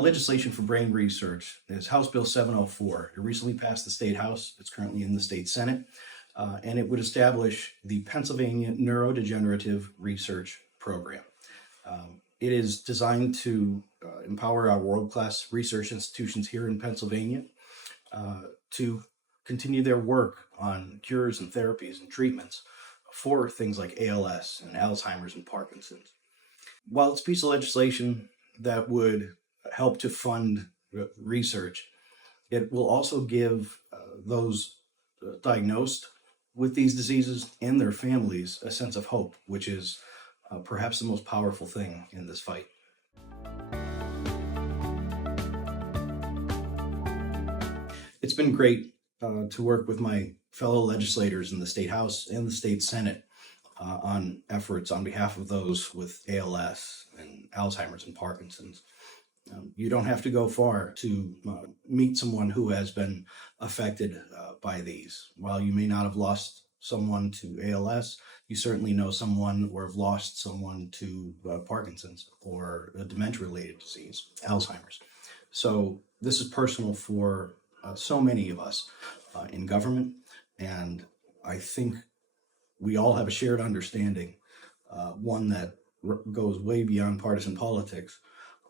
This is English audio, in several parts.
Now, legislation for brain research is House Bill 704. It recently passed the State House. It's currently in the State Senate. And it would establish the Pennsylvania Neurodegenerative Research Program. It is designed to empower our world-class research institutions here in Pennsylvania to continue their work on cures and therapies and treatments for things like ALS and Alzheimer's and Parkinson's. While it's a piece of legislation that would help to fund research, it will also give those diagnosed with these diseases and their families a sense of hope, which is perhaps the most powerful thing in this fight. It's been great to work with my fellow legislators in the State House and the State Senate on efforts on behalf of those with ALS and Alzheimer's and Parkinson's. You don't have to go far to meet someone who has been affected by these. While you may not have lost someone to ALS, you certainly know someone or have lost someone to Parkinson's or a dementia-related disease, Alzheimer's. So this is personal for so many of us in government, and I think we all have a shared understanding, one that goes way beyond partisan politics,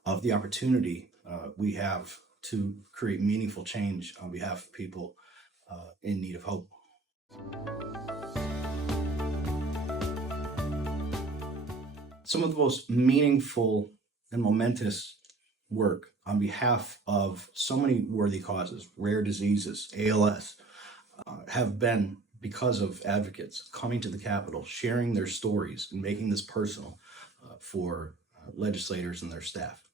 of the opportunity we have to create meaningful change on behalf of people in need of hope. Some of the most meaningful and momentous work on behalf of so many worthy causes, rare diseases, ALS, have been because of advocates coming to the Capitol, sharing their stories, and making this personal for legislators and their staff.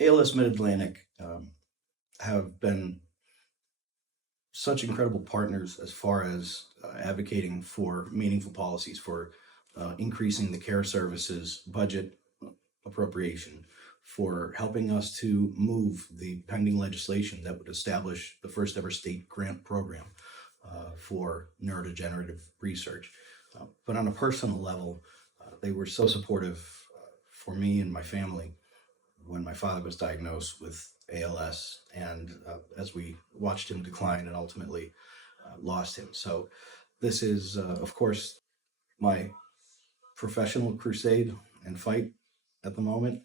ALS Mid-Atlantic have been such incredible partners as far as advocating for meaningful policies, for increasing the care services budget appropriation, for helping us to move the pending legislation that would establish the first ever state grant program for neurodegenerative research. But on a personal level, they were so supportive for me and my family when my father was diagnosed with ALS, and as we watched him decline and ultimately lost him. So this is, of course, my professional crusade and fight at the moment.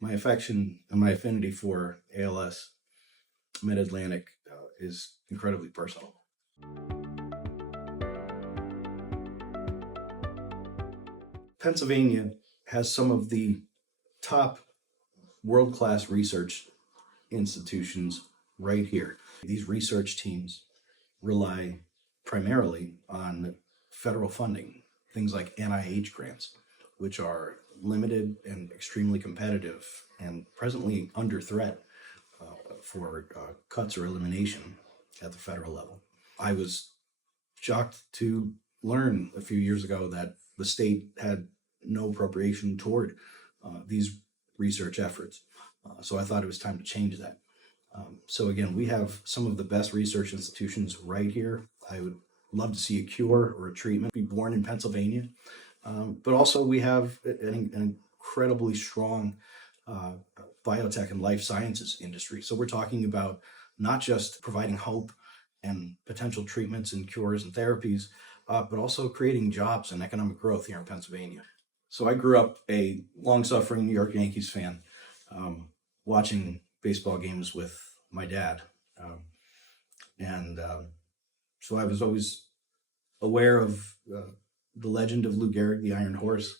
My affection and my affinity for ALS Mid-Atlantic is incredibly personal. Pennsylvania has some of the top world-class research institutions right here. These research teams rely primarily on federal funding, things like NIH grants, which are limited and extremely competitive and presently under threat for cuts or elimination at the federal level. I was shocked to learn a few years ago that the state had no appropriation toward these research efforts. So I thought it was time to change that. So again, we have some of the best research institutions right here. I would love to see a cure or a treatment be born in Pennsylvania. But also we have an incredibly strong biotech and life sciences industry. So we're talking about not just providing hope and potential treatments and cures and therapies, but also creating jobs and economic growth here in Pennsylvania. So I grew up a long-suffering New York Yankees fan, watching baseball games with my dad. So I was always aware of the legend of Lou Gehrig, the Iron Horse,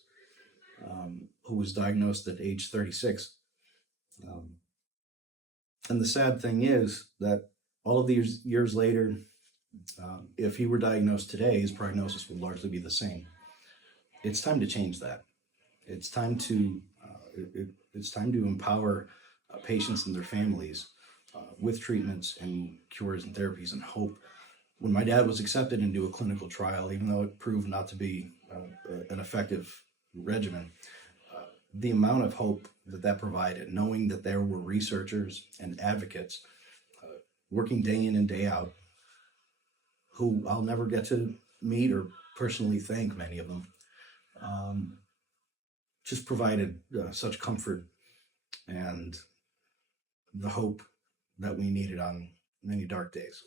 who was diagnosed at age 36. And the sad thing is that all of these years later, if he were diagnosed today, his prognosis would largely be the same. It's time to change that. It's time to empower patients and their families with treatments and cures and therapies and hope. When my dad was accepted into a clinical trial, even though it proved not to be an effective regimen, the amount of hope that provided, knowing that there were researchers and advocates working day in and day out, who I'll never get to meet or personally thank, many of them, just provided such comfort and the hope that we needed on many dark days.